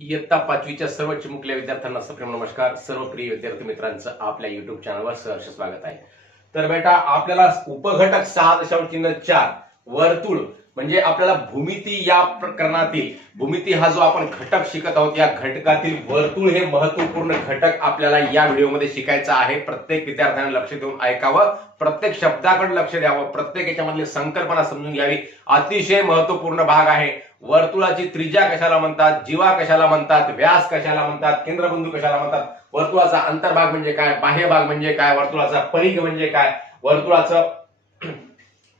इयत्ता 5वीच्या सर्व चिमुकल्या विद्यार्थ्यांना सप्रेम नमस्कार. सर्व प्रिय विद्यार्थी मित्रांचं आपल्या युट्यूब चॅनलवर सहर्ष स्वागत आहे. तर बेटा आपल्याला उपघटक 6.4 वर्तुळ म्हणजे आपल्याला भूमिती या प्रकरणातील भूमिती हा जो आपण घटक शिकत आहोत या घटकातील वर्तुळ हे महत्वपूर्ण घटक आपल्याला या व्हिडिओमध्ये शिकायचा आहे. प्रत्येक विद्यार्थ्यांना लक्ष देऊन ऐकावं, प्रत्येक शब्दाकडे लक्ष द्यावं, प्रत्येक याच्यामधली संकल्पना समजून घ्यावी. अतिशय महत्वपूर्ण भाग आहे. वर्तुळाची त्रिज्या कशाला म्हणतात, जीवा कशाला म्हणतात, व्यास कशाला म्हणतात, केंद्रबिंदू कशाला म्हणतात, वर्तुळाचा अंतर्भाग म्हणजे काय, बाह्य भाग म्हणजे काय, वर्तुळाचा परिघ म्हणजे काय, वर्तुळाचं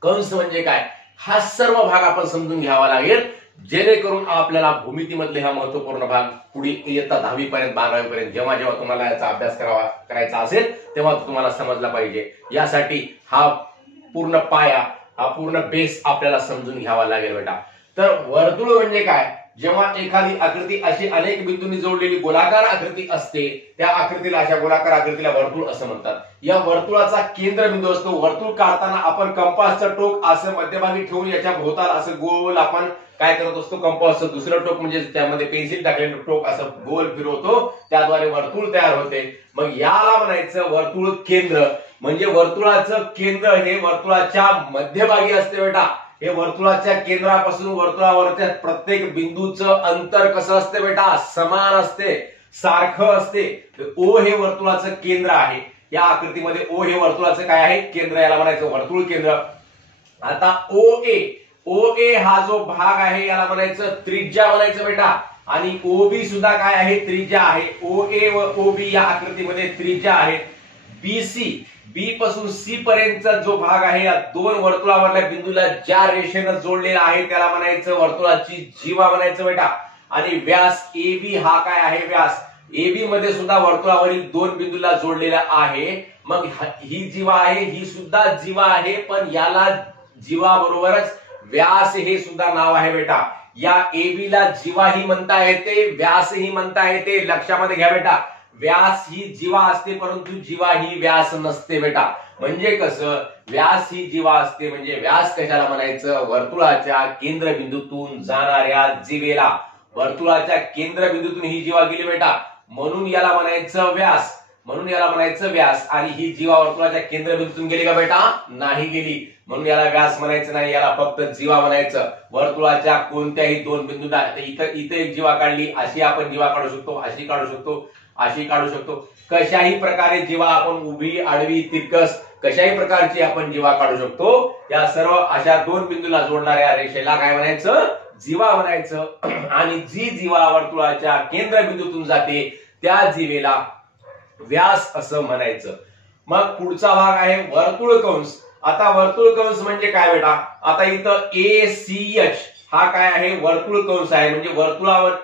कंस म्हणजे काय, हा सर्व भाग आपण समजून घ्यावा लागेल, जेणेकरून आपल्याला भूमितीमधले हा महत्वपूर्ण भाग पुढील इयत्ता 10वी पर्यंत 12वी पर्यंत जेव्हा जेव्हा तुम्हाला याचा अभ्यास करायचा असेल तेव्हा तुम्हाला समजला पाहिजे. यासाठी हा पूर्ण पाया, हा पूर्ण बेस आपल्याला समजून घ्यावा लागेल बेटा. तर वर्तुळ म्हणजे काय, जेव्हा एखादी आकृती अशी अनेक बिंदूंनी जोडलेली गोलाकार आकृती असते त्या आकृतीला, अशा गोलाकार आकृतीला वर्तुळ असं म्हणतात. या वर्तुळाचा केंद्रबिंदू असतो. वर्तुळ काढताना आपण कंपासचं टोक असं मध्यभागी ठेवून याच्या भोवताल असं गोल आपण काय करत असतो, कंपासचं दुसरं टोक म्हणजे त्यामध्ये पेन्सिल टाकलेलं टोक असं गोल फिरवतो, त्याद्वारे वर्तुळ तयार होते. मग याला म्हणायचं वर्तुळ केंद्र. म्हणजे वर्तुळाचं केंद्र हे वर्तुळाच्या मध्यभागी असते बेटा. हे वर्तुळाच्या केंद्रापासून वर्तुळावरच्या प्रत्येक बिंदूचं अंतर कसं असते बेटा, समान असते, सारखं असते. ओ हे वर्तुळाचं केंद्र आहे. या आकृतीमध्ये ओ हे वर्तुळाचं काय आहे, केंद्र. याला म्हणायचं वर्तुळ केंद्र. आता ओ ए हा जो भाग आहे याला म्हणायचं त्रिज्या म्हणायचं बेटा. आणि ओबी सुद्धा काय आहे, त्रिज्या आहे. ओ ए व ओबी या आकृतीमध्ये त्रिज्या आहे. बीसी, बी पासून सी पर्यंतचा जो भाग आहे या दोन वर्तुळावरल्या बिंदूला ज्या रेषेनं जोडलेला आहे त्याला म्हणायचं वर्तुळाची जीवा म्हणायचं बेटा. आणि व्यास एबी हा काय आहे, व्यास. एबी मध्ये सुद्धा वर्तुळावरील दोन बिंदूला जोडलेला आहे. मग ही जीवा आहे, ही सुद्धा जीवा आहे, पण याला जीवा बरोबरच व्यास हे सुद्धा नाव आहे बेटा. या एबीला जीवाही म्हणता येते, व्यासही म्हणता येते. लक्षामध्ये घ्या बेटा, व्यास ही जीवा असते परंतु जीवा ही व्यास नसते बेटा. म्हणजे कसं, व्यास ही जीवा असते म्हणजे व्यास कशाला म्हणायचं, वर्तुळाच्या केंद्रबिंदूतून जाणाऱ्या जीवेला. वर्तुळाच्या केंद्रबिंदूतून ही जीवा गेली बेटा, म्हणून याला म्हणायचं व्यास. म्हणून याला म्हणायचं व्यास. आणि ही जीवा वर्तुळाच्या केंद्रबिंदूतून गेली का बेटा, नाही गेली, म्हणून याला व्यास म्हणायचं नाही, याला फक्त जीवा म्हणायचं. वर्तुळाच्या कोणत्याही दोन बिंदूंना, इथं एक जीवा काढली, अशी आपण जीवा काढू शकतो, अशी काढू शकतो, अशी काढू शकतो. कशाही प्रकारे जीवा आपण उभी, आडवी, तिरकस कशाही प्रकारची आपण जीवा काढू शकतो. या सर्व अशा दोन बिंदूला जोडणाऱ्या रेषेला काय म्हणायचं, जीवा म्हणायचं. आणि जी जीवा वर्तुळाच्या केंद्रबिंदूतून जाते त्या जीवेला व्यास असं म्हणायचं. मग पुढचा भाग आहे वर्तुळ कंस. आता वर्तुळ कंस म्हणजे काय बेटा, आता इथं ACH हा काय आहे, वर्तुळ कंस आहे. म्हणजे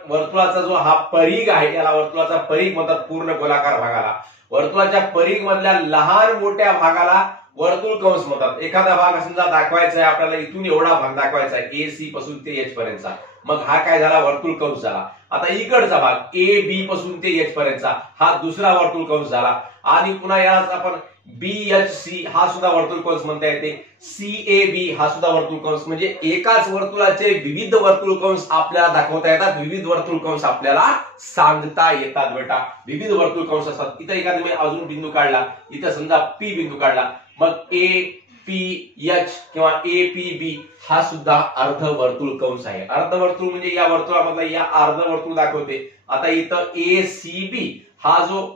वर्तुळाचा जो हा परिघ आहे याला वर्तुळाचा परिघ म्हणतात, पूर्ण गोलाकार भागाला. वर्तुळाच्या परिघ मधल्या लहान मोठ्या भागाला वर्तुळ कंस म्हणतात. एखादा भाग समजा दाखवायचा आहे आपल्याला, इथून एवढा भाग दाखवायचा आहे AC पासून ते H पर्यंतचा, मग हा काय झाला, वर्तुळ कंस झाला. आता इकडचा भाग AB पासून ते H पर्यंतचा हा दुसरा वर्तुळ कंस झाला. आणि पुन्हा यालाच आपण BHC हा सुद्धा वर्तुळ कंस म्हणता येते. CAB हा सुद्धा वर्तुळ कंस. म्हणजे एकाच वर्तुळाचे विविध वर्तुळ कंस आपल्याला दाखवता येतात, विविध वर्तुळ कंस आपल्याला सांगता येतात बेटा. विविध वर्तुळ कंस असतात. इथं एखादा मी अजून बिंदू काढला, इथं समजा P बिंदू काढला, मग APH किंवा APB हा सुद्धा अर्धवर्तुळ कंस आहे. अर्धवर्तुळ म्हणजे या वर्तुळामधला या अर्धवर्तुळ दाखवते. आता इथं ACB हा जो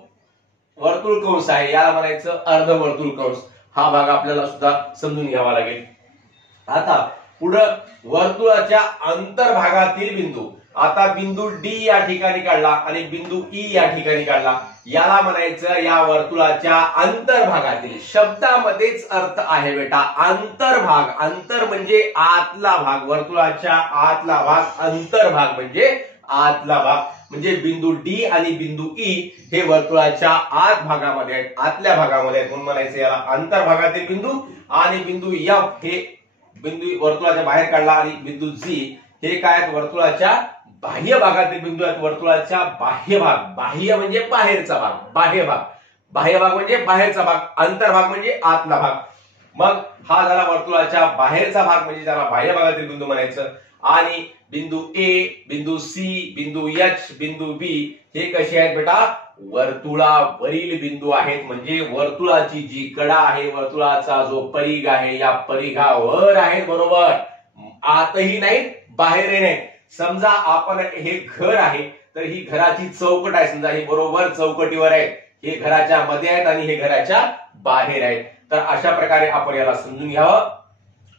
वर्तुळ कंस आहे याला म्हणायचं अर्धवर्तुळ कंस. हा भाग आपल्याला सुद्धा समजून घ्यावा लागेल. आता पुढं वर्तुळाच्या अंतर्भागातील बिंदू. आता बिंदू D या ठिकाणी काढला आणि बिंदू E या ठिकाणी काढला, याला म्हणायचं या वर्तुळाच्या अंतर्भागातील. शब्दामध्येच अर्थ आहे बेटा, अंतर्भाग. अंतर म्हणजे आतला भाग, वर्तुळाच्या आतला भाग. अंतर्भाग म्हणजे आतला भाग. म्हणजे बिंदू D आणि बिंदू E हे वर्तुळाच्या आत भागामध्ये आहेत, आतल्या भागामध्ये आहेत, म्हणून म्हणायचं याला अंतर्भागातील बिंदू. आणि बिंदू F हे बिंदू वर्तुळाच्या बाहेर काढला. आणि बिंदू G हे काय आहेत, वर्तुळाच्या बाह्य भागातील बिंदू आहेत. वर्तुळाच्या बाह्य भाग, बाह्य म्हणजे बाहेरचा भाग, बाह्य भाग, बाह्य भाग म्हणजे बाहेरचा भाग, अंतर्भाग म्हणजे आतला भाग. मग हा झाला वर्तुळाच्या बाहेरचा भाग, म्हणजे त्याला बाह्य भागातील बिंदू म्हणायचं. आणि बिंदू ए, बिंदू सी, बिंदू एच, बिंदू बी हे कसे आहेत बेटा? वर्तुळावरील बिंदू आहेत. म्हणजे वर्तुळाची जी कडा आहे, वर्तुळाचा जो परिघ आहे, या परिघावर आहेत. बरोबर, आतही नाही बाहेरही नाही. समजा आपण हे घर आहे, तर ही घराची चौकट आहे, समजा ही बरोबर चौकटीवर आहे, हे घराच्या मध्ये आहेत आणि हे घराच्या बाहेर आहेत. तर अशा प्रकारे आपण याला समजून घ्यावं.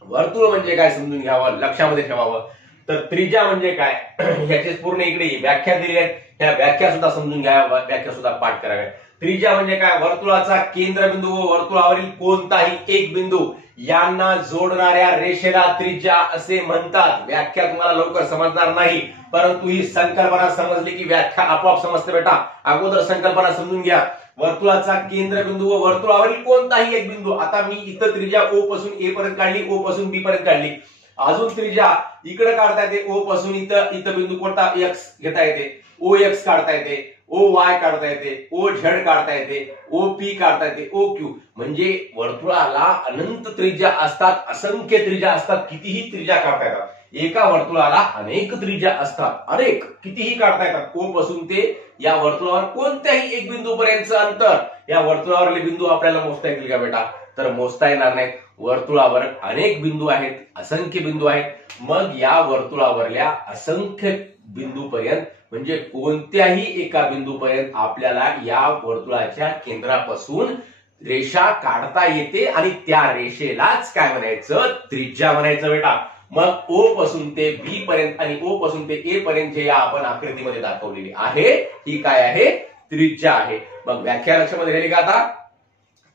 वर्तुळ म्हणजे काय समजून घ्यावं, लक्षामध्ये ठेवावं. तर त्रिज्या म्हणजे काय ह्याची पूर्ण इकडे व्याख्या दिली आहे, ह्या व्याख्या सुद्धा समजून घ्याव्या, व्याख्या सुद्धा पाठ कराव्या. त्रिज्या म्हणजे काय? वर्तुळाचा केंद्रबिंदू व वर्तुळावरील कोणताही एक बिंदू यांना जोडणाऱ्या रेषेला त्रिज्या असे म्हणतात. व्याख्या तुम्हाला लवकर समजणार नाही, परंतु ही संकल्पना समजली की व्याख्या आपोआप समजते बेटा. अगोदर संकल्पना समजून घ्या. वर्तुळाचा केंद्रबिंदू व वर्तुळावरील कोणताही एक बिंदू. आता मी इथं त्रिज्या ओ पासून ए पर्यंत काढली, ओ पासून बी पर्यंत काढली. अजून त्रिज्या इकडे काढता येते, ओ पासून इथं बिंदू कोणता एक्स घेता येते, ओ एक्स काढता येते, ओ वाय काढता येते, ओ झेड काढता येते, ओ पी काढता येते, ओ क्यू. म्हणजे वर्तुळाला अनंत त्रिज्या असतात, असंख्य त्रिज्या असतात, कितीही त्रिज्या काढता येतात. एका वर्तुळाला अनेक त्रिज्या असतात, अनेक कितीही काढता येतात. ओ पासून ते या वर्तुळावर कोणत्याही एक बिंदू पर्यंतचं अंतर, या वर्तुळावरले बिंदू आपल्याला मोजता येतील का बेटा? तर मोजता येणार नाहीत. वर्तुळावर अनेक बिंदू आहेत, असंख्य बिंदू आहेत. मग या वर्तुळावरल्या असंख्य बिंदू पर्यंत म्हणजे कोणत्याही एका बिंदू पर्यंत आपल्याला या वर्तुळाच्या केंद्रापासून रेषा काढता येते आणि त्या रेषेलाच काय म्हणायचं? त्रिज्या म्हणायचं बेटा. मग ओ पासून ते बी पर्यंत आणि ओ पासून ते ए पर्यंत जे आपण आकृतीमध्ये दाखवलेली आहे, ही काय आहे? त्रिज्या आहे. मग व्याख्या लक्षामध्ये राहिली का आता?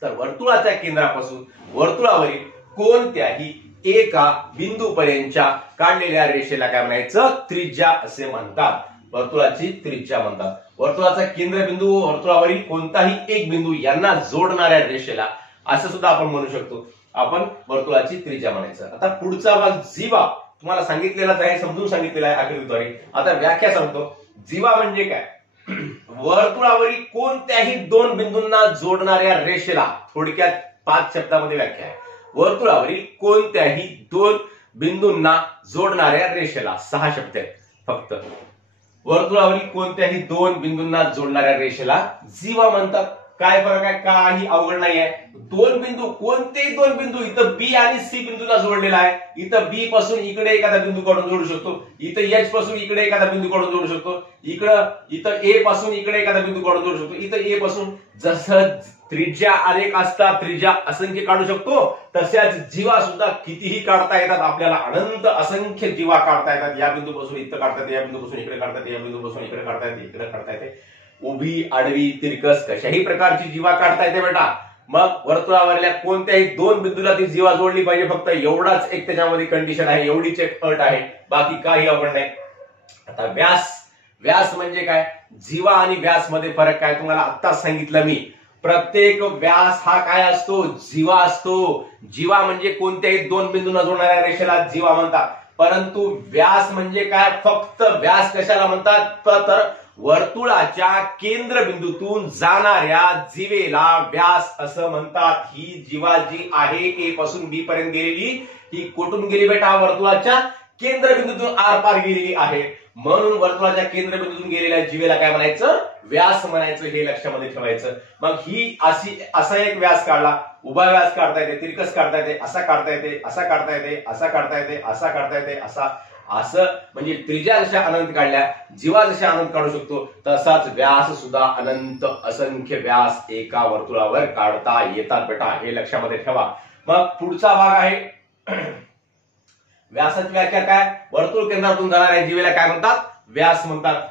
तर वर्तुळाच्या केंद्रापासून वर्तुळावरील कोणत्याही एका बिंदू पर्यंतच्या काढलेल्या रेषेला काय म्हणायचं? त्रिज्या असे म्हणतात. वर्तुळाची त्रिज्या म्हणतात. वर्तुळाचा केंद्रबिंदू व वर्तुळावरील कोणताही एक बिंदू यांना जोडणाऱ्या रेषेला असं सुद्धा आपण म्हणू शकतो. आपण वर्तुळाची त्रिज्या म्हणायचं. आता पुढचा भाग जीवा तुम्हाला सांगितलेलाच आहे, समजून सांगितलेला आहे आकृतीद्वारे. आता व्याख्या सांगतो. जीवा म्हणजे काय? वर्तुळावरील कोणत्याही दोन बिंदूंना जोडणाऱ्या रेषेला, थोडक्यात 5 शब्दामध्ये व्याख्या आहे. वर्तुळावरील कोणत्याही दोन बिंदूंना जोडणाऱ्या रेषेला, 6 शब्द आहेत फक्त. वर्तुळावरील कोणत्याही दोन बिंदूंना जोडणाऱ्या रेषेला जीवा म्हणतात. काय फरक आहे? काही अवघड नाही आहे. दोन बिंदू, कोणतेही दोन बिंदू, इथं बी आणि सी बिंदूला जोडलेला आहे. इथं बी पासून इकडे एखादा बिंदू काढून जोडू शकतो, इथं एच पासून इकडे एखादा बिंदू काढून जोडू शकतो, इथं ए पासून इकडे एखादा बिंदू काढून जोडू शकतो, इथं ए पासून. जसं त्रिज्या अनेक असतात, त्रिज्या असंख्य काढू शकतो, तशाच जीवा सुद्धा कितीही काढता येतात. आपल्याला अनंत असंख्य जीवा काढता येतात. या बिंदूपासून इथं काढता येते, या बिंदूपासून इकडे काढता येते, या बिंदूपासून इकडे काढता येते, इकडे काढता येते. उभी, आडवी, तिरकस कशाही प्रकारची जीवा काढता येते बेटा. मग वर्तुळावरल्या कोणत्याही दोन बिंदूला ती जीवा जोडली पाहिजे, फक्त एवढाच एक त्याच्यामध्ये कंडिशन आहे, एवढीच एक अट आहे, बाकी काही अवघड नाही. आता व्यास, व्यास म्हणजे काय? जीवा आणि व्यास मध्ये फरक काय तुम्हाला आत्ताच सांगितलं मी. प्रत्येक व्यास हा काय असतो? जीवा असतो. जीवा म्हणजे कोणत्याही दोन बिंदूंना जोडणाऱ्या रेषेला जीवा म्हणतात. परंतु व्यास म्हणजे काय? फक्त व्यास कशाला म्हणतात? तर वर्तुळाच्या केंद्रबिंदूतून जाणाऱ्या जीवेला व्यास असं म्हणतात. ही जीवा जी आहे ए पासून बी पर्यंत गेलेली, ही कुठून गेली बेटा? वर्तुळाच्या केंद्रबिंदूतून आरपार गेलेली आहे. म्हणून वर्तुळाच्या केंद्रबिंदूतून गेलेल्या जीवेला काय म्हणायचं? व्यास म्हणायचं. हे लक्षामध्ये ठेवायचं. मग ही असा एक व्यास काढला, उभा व्यास काढता येते, तिरकस काढता येते, असा काढता येते, असा काढता येते, असा काढता येते, असा काढता येते, असा, असं म्हणजे त्रिज्या जशा अनंत काढल्या, जीवा जशा अनंत काढू शकतो, तसाच व्यास सुद्धा अनंत असंख्य व्यास एका वर्तुळावर काढता येतात बेटा. हे लक्षामध्ये ठेवा. मग पुढचा भाग आहे व्यासाची व्याख्या काय? वर्तुळ केंद्रातून जाणाऱ्या जीवेला काय म्हणतात? व्यास म्हणतात.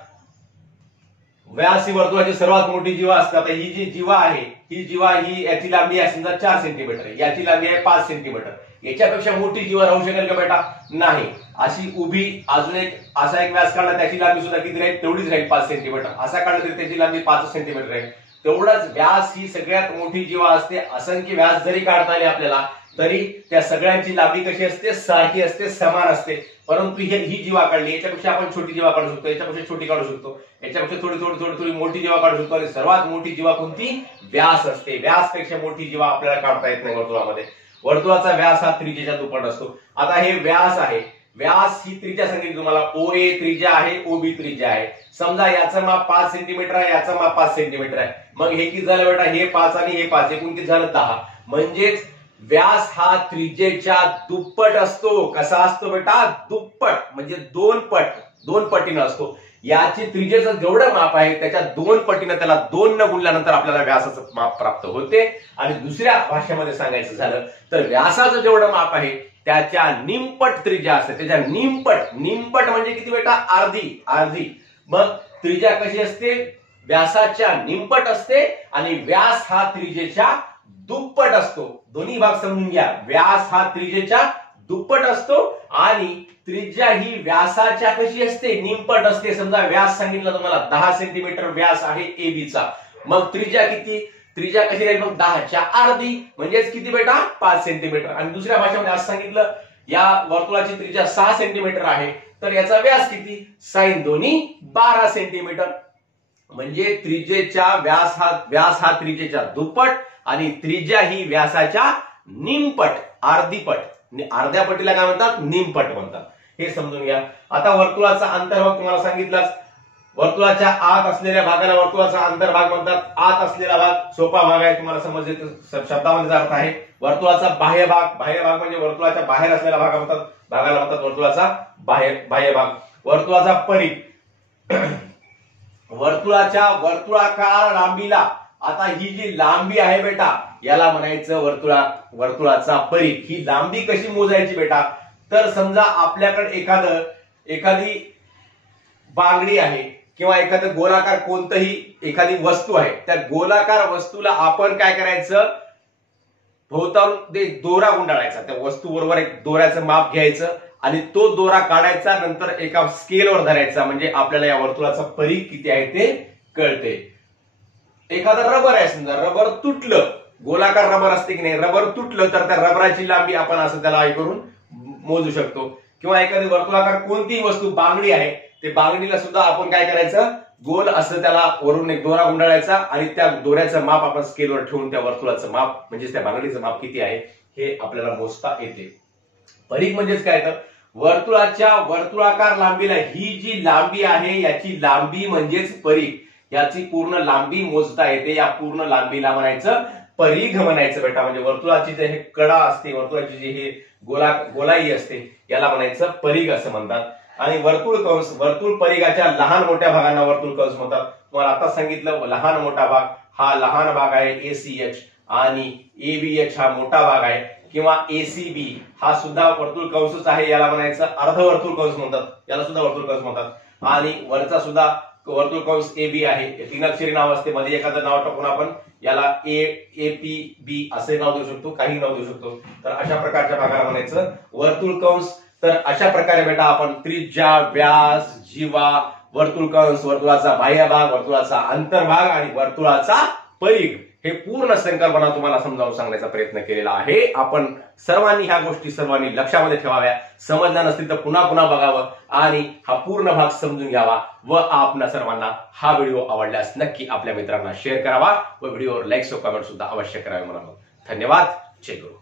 व्यास ही वर्तुळाची सर्वात मोठी जीवा असतात. ही जी जीवा आहे, ही जीवा ही याची लांबी आहे समजा 4 सेंटीमीटर, याची लांबी आहे 5 सेंटीमीटर. याच्यापेक्षा मोठी जीवा राहू शकेल का बेटा? नाही. अशी उभी अजून एक असा एक व्यास काढला, त्याची लांबी सुद्धा किती राहील? तेवढीच राहील, 5 सेंटीमीटर. असा काढला तरी त्याची लांबी 5 सेंटीमीटर राहील. तेवढाच व्यास ही सगळ्यात मोठी जीवा असते. असंख्य व्यास जरी काढता आले आपल्याला, तरी त्या सगळ्यांची लांबी कशी असते? सारखी असते, समान असते. परंतु ही जीवा काढली, याच्यापेक्षा आपण छोटी जीवा काढू शकतो, याच्यापेक्षा छोटी काढू शकतो, याच्यापेक्षा थोडी मोठी जीवा काढू शकतो. आणि सर्वात मोठी जीवा कोणती? व्यास असते. व्यासपेक्षा मोठी जीवा आपल्याला काढता येत नाही वर्तुळामध्ये. वर्तुळाचा व्यास हा त्रिज्येच्या दुप्पट असतो. आता हे व्यास आहे, व्यास ही त्रिज्या सांगितली तुम्हाला, OA त्रिज्या आहे, OB त्रिज्या आहे. समजा याचं माप 5 सेंटीमीटर आहे, याचं माप 5 सेंटीमीटर आहे. मग हे किती झालं बेटा, हे 5 आणि हे 5, एकूण किती झालं 10. म्हणजेच व्यास हा त्रिज्येच्या दुप्पट असतो. कसा असतो बेटा, दुप्पट, म्हणजे 2 पटीनं असतो. याची त्रिज्येचं जेवढं माप आहे त्याच्या 2 पटीनं, त्याला 2 न गुणल्यानंतर आपल्याला व्यासाचं माप प्राप्त होते. आणि दुसऱ्या भाषेमध्ये सांगायचं झालं तर व्यासाचं जेवढं माप आहे त्याच्या निमपट त्रिज्या असते. त्याच्या निमपट म्हणजे किती बेटा, अर्धी. मग त्रिज्या कशी असते, व्यासाच्या निमपट असते आणि व्यास हा त्रिज्येच्या दुप्पट असतो. दोन्ही भाग समजून घ्या. व्यास हा त्रिज्येच्या दुप्पट असतो आणि त्रिज्या ही व्यासाच्या कशी असते, निमपट असते. समजा व्यास सांगितलं तुम्हाला 10 सेंटीमीटर व्यास आहे एबीचा, मग त्रिज्या किती, त्रिज्या कशी राहील मग 10च्या अर्धी, म्हणजेच किती बेटा, 5 सेंटीमीटर. आणि दुसऱ्या भाषेमध्ये असं सांगितलं या वर्तुळाची त्रिज्या 6 सेंटीमीटर आहे, तर याचा व्यास किती, साइन दोन्ही 12 सेंटीमीटर. म्हणजे त्रिज्येच्या व्यास हा त्रिज्येच्या दुप्पट आणि त्रिज्या ही व्यासाच्या निमपट, अर्धीपट. अर्ध्या पटीला काय म्हणतात, निमपट म्हणतात. हे समजून घ्या. आता वर्तुळाचा अंतर्भाग तुम्हाला सांगितलाच. वर्तुळाच्या आत असलेल्या भागाला वर्तुळाचा अंतर्भाग म्हणतात. आत असलेला भाग सोपा भाग आहे, तुम्हाला समजले, शब्दामध्ये अर्थ आहे. वर्तुळाचा बाह्य भाग म्हणजे वर्तुळाच्या बाहेर असलेला भागाला म्हणतात वर्तुळाचा बाह्य भाग. वर्तुळाचा परिघ, वर्तुळाच्या वर्तुळाकार लांबीला, आता ही जी लांबी आहे बेटा याला म्हणायचं वर्तुळाचा परिघ. ही लांबी कशी मोजायची बेटा, तर समजा आपल्याकडे एखादी बांगडी आहे किंवा एखादं गोलाकार कोणतंही एखादी वस्तू आहे, त्या गोलाकार वस्तूला आपण काय करायचं, भोवतालून ते दोरा गुंडाळायचा. त्या वस्तू बरोबर एक दोऱ्याचं माप घ्यायचं आणि तो दोरा काढायचा, नंतर एका स्केलवर धरायचा, म्हणजे आपल्याला या वर्तुळाचा परिघ किती आहे ते कळते. एखादं रबर आहे, समजा रबर तुटलं, गोलाकार रबर असते की नाही, रबर तुटलं तर त्या रबराची लांबी आपण असं त्याला हे करून मोजू शकतो. किंवा एखादी वर्तुळाकार कोणतीही वस्तू, बांगडी आहे, ते बांगडीला सुद्धा आपण काय करायचं, गोल असं त्याला वरून एक दोरा गुंडाळायचा आणि त्या दोऱ्याचं माप आपण स्केलवर ठेवून त्या वर्तुळाचं माप म्हणजे त्या बांगडीचं माप किती आहे हे आपल्याला मोजता येते. परिघ म्हणजेच काय, तर वर्तुळाच्या वर्तुळाकार लांबीला ही जी लांबी आहे याची लांबी म्हणजेच परिघ. याची पूर्ण लांबी मोजता येते. या पूर्ण लांबीला म्हणायचं परिघ म्हणायचं बेटा. म्हणजे वर्तुळाची जे हे कडा असते, वर्तुळाची जी हे गोलाई असते, याला म्हणायचं परिघ असं म्हणतात. आणि वर्तुळ परिघाच्या लहान मोठ्या भागांना वर्तुळ कंस म्हणतात. तुम्हाला आता सांगितलं लहान मोठा भाग, हा लहान भाग आहे ACH आणि ABH हा मोठा भाग आहे, किंवा ACB हा सुद्धा वर्तुळ कंसच आहे, याला म्हणायचं अर्धवर्तुळ कंस म्हणतात, याला सुद्धा वर्तुळ कंस म्हणतात. आणि वरचा सुद्धा वर्तुळ कंस AB आहे, 3 अक्षरी नाव असते, मध्ये एखादं नाव टाकून आपण याला APB असे नाव देऊ शकतो, काही नाव देऊ शकतो. तर अशा प्रकारच्या भागाला म्हणायचं वर्तुळ कंस. तर अशा प्रकारे बेटा आपण त्रिज्या, व्यास, जीवा, वर्तुळ कंस, वर्तुळाचा बाह्य भाग, वर्तुळाचा अंतर्भाग आणि वर्तुळाचा परिघ हे पूर्ण संकल्पना तुम्हाला समजावून सांगण्याचा प्रयत्न केलेला आहे. आपण सर्वांनी ह्या गोष्टी लक्षामध्ये ठेवाव्या. समजल्या नसतील तर पुन्हा बघावं आणि हा पूर्ण भाग समजून घ्यावा. व आपल्या सर्वांना हा व्हिडिओ आवडल्यास नक्की आपल्या मित्रांना शेअर करावा व व्हिडिओवर लाईक व कमेंट सुद्धा अवश्य करावे. म्हणून धन्यवाद. जय गुरु.